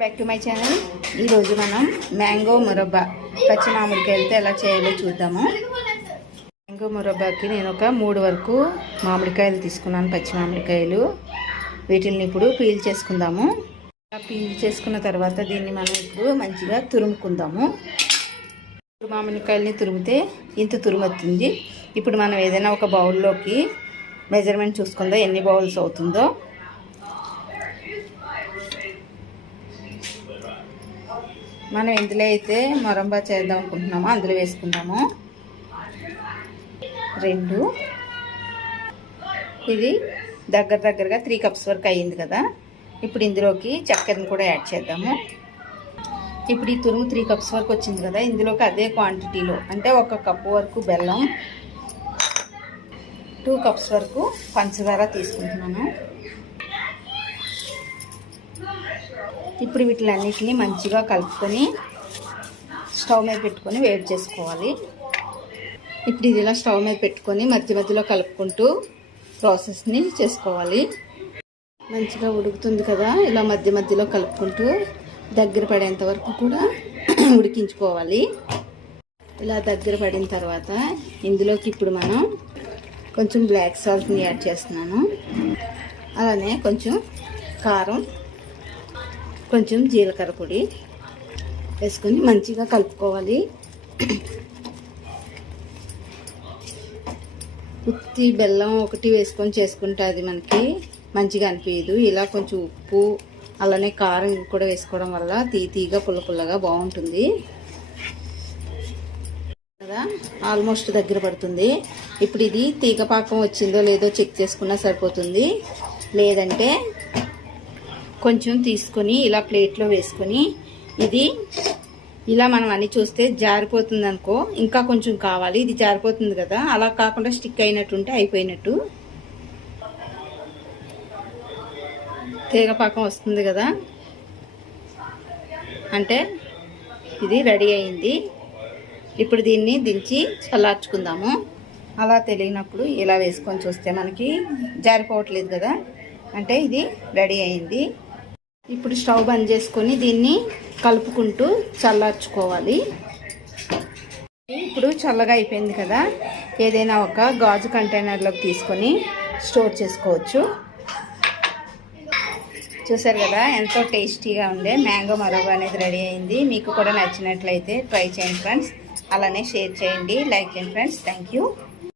Back to my channel. ఈరోజు మనం mango murabba పచ్చి మామిడికాయలతో ఎలా చేయాలో చూద్దాము. మ్యాంగో మురబ్బాకి నేను ఒక 3 వరకు మామిడికాయలు తీసుకున్నాను, పచ్చి మామిడికాయలు. వీటిని ఇప్పుడు పీల్ చేసుకుందాము. పీల్ చేసుకున్న తర్వాత దీన్ని మనం ఇప్పుడు మంచిగా తురుముకుందాము. మామిడికాయలని తురిమితే ఇంత తురుమవుతుంది. ఇప్పుడు మనం ఏదైనా ఒక బౌల్లోకి మెజర్మెంట్ చూసుకుందాం, ఎన్ని బౌల్స్ అవుతుందో. మనం ఎందులో అయితే మురబ్బా చేద్దాం అనుకుంటున్నామో అందులో వేసుకుందాము. 2, ఇది దగ్గరగా 3 కప్స్ వరకు అయ్యింది కదా. ఇప్పుడు ఇందులోకి చక్కెరను కూడా యాడ్ చేద్దాము. ఇప్పుడు ఈ తురుము 3 కప్స్ వరకు వచ్చింది కదా, ఇందులోకి అదే క్వాంటిటీలో అంటే 1 కప్పు వరకు బెల్లం, 2 కప్స్ వరకు పంచదార తీసుకుంటున్నాను. ఇప్పుడు వీటిలన్నిటిని మంచిగా కలుపుకొని స్టవ్ మీద పెట్టుకొని వేడి చేసుకోవాలి. ఇప్పుడు ఇది ఇలా స్టవ్ మీద పెట్టుకొని మధ్యలో కలుపుకుంటూ ప్రాసెస్ని చేసుకోవాలి. మంచిగా ఉడుకుతుంది కదా, ఇలా మధ్యలో కలుపుకుంటూ దగ్గర పడేంత వరకు కూడా ఉడికించుకోవాలి. ఇలా దగ్గర పడిన తర్వాత ఇందులోకి ఇప్పుడు మనం కొంచెం బ్లాక్ సాల్ట్ని యాడ్ చేస్తున్నాను. అలానే కొంచెం కారం, కొంచెం జీలకర్ర పొడి వేసుకొని మంచిగా కలుపుకోవాలి. ఉత్తి బెల్లం ఒకటి వేసుకొని చేసుకుంటే అది మనకి మంచిగా అనిపించదు. ఇలా కొంచెం ఉప్పు అలానే కారం కూడా వేసుకోవడం వల్ల తీగా పుల్లగా బాగుంటుంది కదా. ఆల్మోస్ట్ దగ్గర పడుతుంది. ఇప్పుడు ఇది తీగ పాకం వచ్చిందో లేదో చెక్ చేసుకున్నా సరిపోతుంది. లేదంటే కొంచెం తీసుకొని ఇలా ప్లేట్లో వేసుకొని ఇది ఇలా మనం అన్ని చూస్తే జారిపోతుంది అనుకో, ఇంకా కొంచెం కావాలి. ఇది జారిపోతుంది కదా, అలా కాకుండా స్టిక్ అయినట్టుంటే అయిపోయినట్టు. తీగపాకం వస్తుంది కదా అంటే ఇది రెడీ అయింది. ఇప్పుడు దీన్ని దించి చల్లార్చుకుందాము. అలా తెలియనప్పుడు ఇలా వేసుకొని చూస్తే మనకి జారిపోవట్లేదు కదా, అంటే ఇది రెడీ అయింది. ఇప్పుడు స్టవ్ బంద్ చేసుకొని దీన్ని కలుపుకుంటూ చల్లార్చుకోవాలి. ఇప్పుడు చల్లగా అయిపోయింది కదా, ఏదైనా ఒక గాజు కంటైనర్లోకి తీసుకొని స్టోర్ చేసుకోవచ్చు. చూసారు కదా, ఎంతో టేస్టీగా ఉండే మ్యాంగో మురబ్బా అనేది రెడీ అయింది. మీకు కూడా నచ్చినట్లయితే ట్రై చేయండి ఫ్రెండ్స్. అలానే షేర్ చేయండి, లైక్ చేయండి ఫ్రెండ్స్. Thank you.